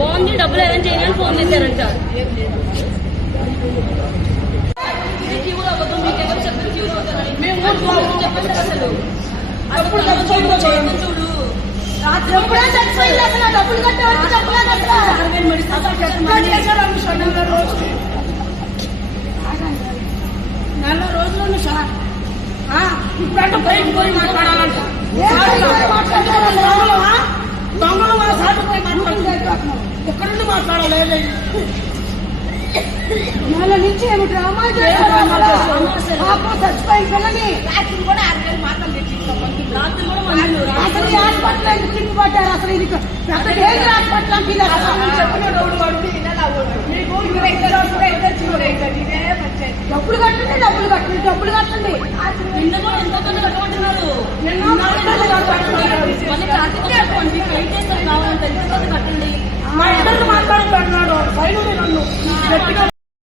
బాగుంది, డబ్బులు అరేంజ్ చేయాలని ఫోన్ చేశారంట. క్యూలో అవ్వదు, మీకు ఎవరు చెప్పారు క్యూలో అవుతారని? మేము చెప్పండి అసలు. చూడు డబ్బులు నెల రోజులు సార్ ఇప్పుడు బయటకు పోయి మాట్లాడాలంట. దొంగలు మా సాటు పోయి మాట్లాడుతున్నాం. ఎక్కడుండి మాట్లాడాలి? నెల నుంచి ఏమి డ్రామా చచ్చిపోయి పిల్లని రాత్రి కూడా 6 వేలు మాత్రం అసలు హాస్పిటల్ ఎందుకు తిప్పి పట్టారు? అసలు ఇది హాస్పిటల్ డబ్బులు కట్టండి, డబ్బులు కట్టండి, డబ్బులు కట్టండి. నిన్న కూడా ఎంతో కట్టమంటున్నారు.